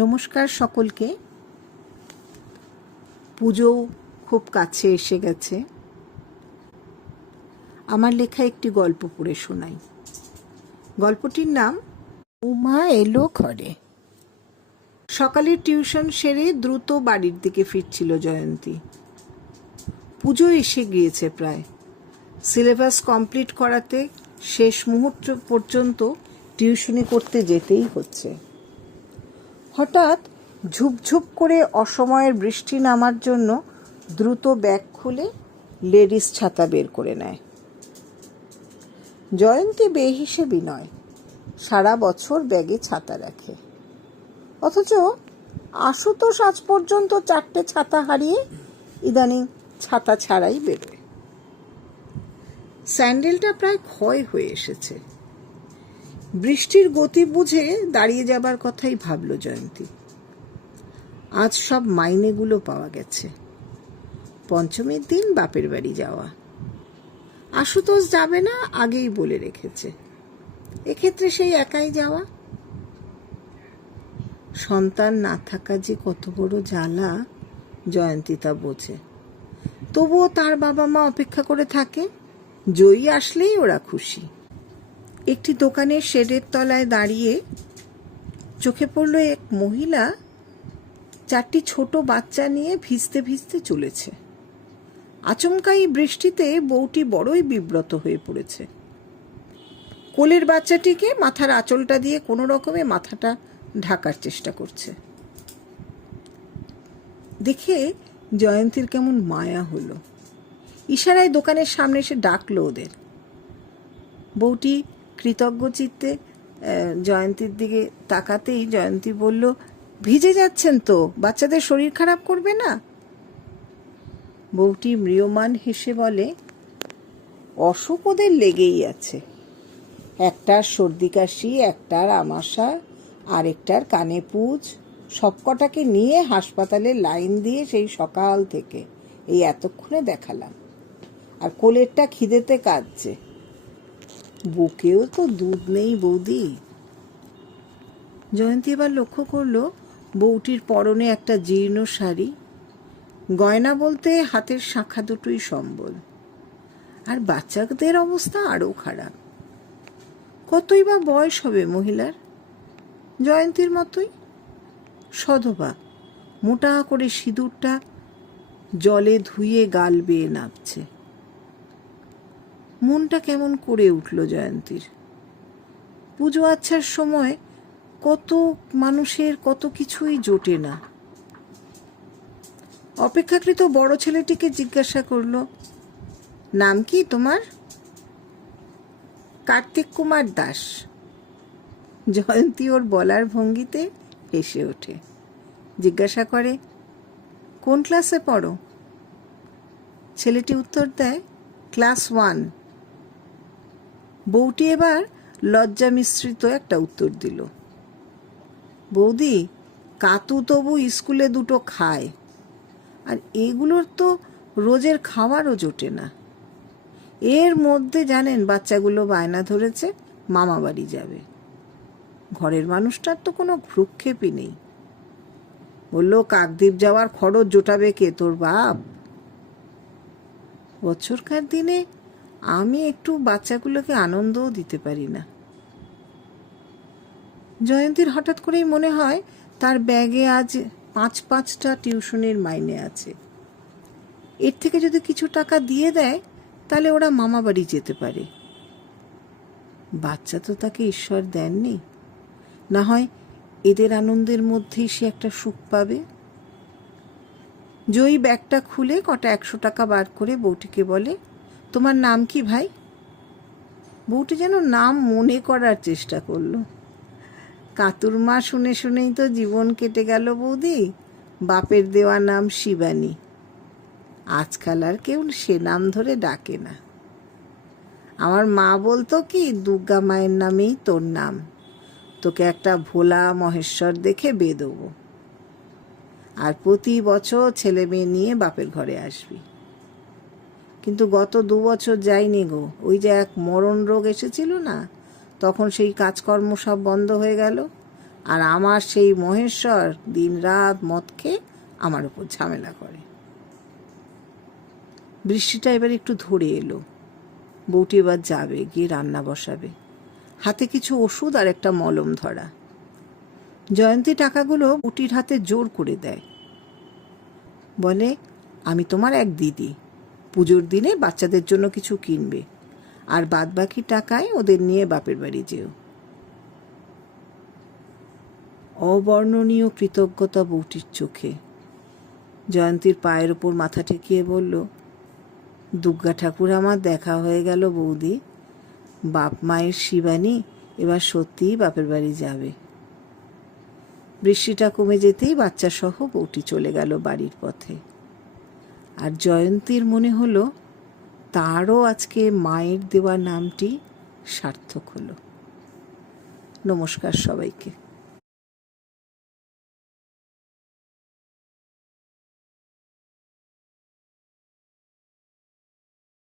নমস্কার সকলকে। পুজো খুব কাছে এসে গেছে। আমার লেখা একটি গল্প পড়ে শোনাই। গল্পটির নাম, উমা এলো ঘরে। সকালে টিউশন সেরে দ্রুত বাড়ির দিকে ফিরছিল জয়ন্তী। পুজো এসে গিয়েছে প্রায়। সিলেবাস কমপ্লিট করাতে শেষ মুহূর্ত পর্যন্ত টিউশনি করতে যেতেই হচ্ছে। হঠাৎ ঝুপঝুপ করে অসময়ের বৃষ্টি নামার জন্য দ্রুত ব্যাগ খুলে লেডিস ছাতা বের করে নেয়। জয়ন্তী বেহিসেবি নয়, সারা বছর ব্যাগে ছাতা রাখে। অথচ আশুতোষ আজ পর্যন্ত চারটে ছাতা হারিয়ে ইদানিং ছাতা ছাড়াই বেরোয়। স্যান্ডেলটা প্রায় ক্ষয় হয়ে এসেছে। বৃষ্টির গতি বুঝে দাঁড়িয়ে যাবার কথাই ভাবল জয়ন্তী। আজ সব মাইনেগুলো পাওয়া গেছে। পঞ্চমীর দিন বাপের বাড়ি যাওয়া। আশুতোষ যাবে না আগেই বলে রেখেছে। এক্ষেত্রে সেই একাই যাওয়া। সন্তান না থাকা যে কত বড় জ্বালা, জয়ন্তী তা বোঝে। তবুও তার বাবা মা অপেক্ষা করে থাকে, জয়ী আসলেই ওরা খুশি। একটি দোকানের শেডের তলায় দাঁড়িয়ে চোখে পড়ল এক মহিলা, চারটি ছোট বাচ্চা নিয়ে ভিজতে ভিজতে চলেছে। আচমকাই বৃষ্টিতে বউটি বড়ই বিব্রত হয়ে পড়েছে। কোলের বাচ্চাটিকে মাথার আঁচলটা দিয়ে কোনো রকমে মাথাটা ঢাকার চেষ্টা করছে। দেখে জয়ন্তীর কেমন মায়া হলো। ইশারায় দোকানের সামনে এসে ডাকলো ওদের। বউটি কৃতজ্ঞ চিত্তে জয়ন্তীর দিকে তাকাতেই জয়ন্তী বলল, ভিজে যাচ্ছেন তো, বাচ্চাদের শরীর খারাপ করবে না? বউটি ম্রিয়মান হেসে বলে অসুখ ওদের লেগেই আছে। একটার সর্দি কাশি, একটার আমাশা, আরেকটার কানে পুজ। সবকটাকে নিয়ে হাসপাতালে লাইন দিয়ে সেই সকাল থেকে এই এতক্ষণে দেখালাম। আর কোলেরটা খিদেতে কাঁদছে। বুকেও তো দুধ নেই বৌদি। জয়ন্তী এবার লক্ষ্য করল, বউটির পরনে একটা জীর্ণ শাড়ি। গয়না বলতে হাতের শাখা দুটোই সম্বল। আর বাচ্চাদের অবস্থা আরও খারাপ। কতই বা বয়স হবে মহিলার? জয়ন্তীর মতোই। সধবা, মোটা করে সিঁদুরটা জলে ধুয়ে গাল বেয়ে নামছে মনটা কেমন করে উঠল জয়ন্তীর? পুজো আচ্ছার সময় কত মানুষের কত কিছুই জোটে না। অপেক্ষাকৃত বড় ছেলেটিকে জিজ্ঞাসা করল, নাম কি তোমার? কার্তিক কুমার দাস। জয়ন্তী ওর বলার ভঙ্গিতে হেসে ওঠে। জিজ্ঞাসা করে, কোন ক্লাসে পড়ো? ছেলেটি উত্তর দেয়, ক্লাস ওয়ান। বউটি এবার লজ্জা মিশ্রিত একটা উত্তর দিল। বৌদি, কাতু তবু স্কুলে দুটো খায়। আর এগুলোর তো রোজের খাওয়ারও জোটে না। এর মধ্যে জানেন বাচ্চাগুলো বায়না ধরেছে, মামা বাড়ি যাবে। ঘরের মানুষটার তো কোনো ভ্রুক্ষেপই নেই। বলল, কাকদ্বীপ যাওয়ার খরচ জোটাবে কে তোর বাপ? বছরকার দিনে আমি একটু বাচ্চাগুলোকে আনন্দও দিতে পারি না। জয়ন্তীর হঠাৎ করেই মনে হয় তার ব্যাগে আজ পাঁচ পাঁচটা টিউশনের মাইনে আছে। এর থেকে যদি কিছু টাকা দিয়ে দেয়, তাহলে ওরা মামা বাড়ি যেতে পারে। বাচ্চা তো তাকে ঈশ্বর দেননি। না হয় এদের আনন্দের মধ্যেই সে একটা সুখ পাবে। জয়ী ব্যাগটা খুলে কটা একশো টাকা বার করে বউটিকে বলে তোমার নাম কি ভাই? বউটি যেন নাম মনে করার চেষ্টা করল। কাতুর মা শুনে শুনেই তো জীবন কেটে গেল বৌদি। বাপের দেওয়া নাম শিবানী। আজকাল আর কেউ সে নাম ধরে ডাকে না। আমার মা বলতো কি, দুর্গা মায়ের নামেই তোর নাম। তোকে একটা ভোলা মহেশ্বর দেখে বে দেবো আর প্রতি বছর ছেলে মেয়ে নিয়ে বাপের ঘরে আসবি। কিন্তু গত দু বছর যাইনি গো। ওই যে এক মরণ রোগ এসেছিল না, তখন সেই কাজকর্ম সব বন্ধ হয়ে গেল। আর আমার সেই মহেশ্বর দিনরাত মদ খেয়ে আমার উপর ঝামেলা করে। বৃষ্টিটা এবার একটু ধরে এলো। বউটি এবার যাবে, গিয়ে রান্না বসাবে। হাতে কিছু ওষুধ আর একটা মলম ধরা। জয়ন্তী টাকাগুলো বুটির হাতে জোর করে দেয়। বলে, আমি তোমার এক দিদি। পুজোর দিনে বাচ্চাদের জন্য কিছু কিনবে। আর বাদবাকি টাকায় ওদের নিয়ে বাপের বাড়ি যেও। অবর্ণনীয় কৃতজ্ঞতা বউটির চোখে। জয়ন্তীর পায়ের ওপর মাথা ঠেকিয়ে বলল, দুর্গা ঠাকুর আমার দেখা হয়ে গেল বৌদি। বাপ মায়ের শিবানী এবার সত্যিই বাপের বাড়ি যাবে। বৃষ্টিটা কমে যেতেই বাচ্চা সহ বউটি চলে গেল বাড়ির পথে। আর জয়ন্তীর মনে হলো তারও আজকে মায়ের দেওয়া নামটি সার্থক হলো। নমস্কার সবাইকে।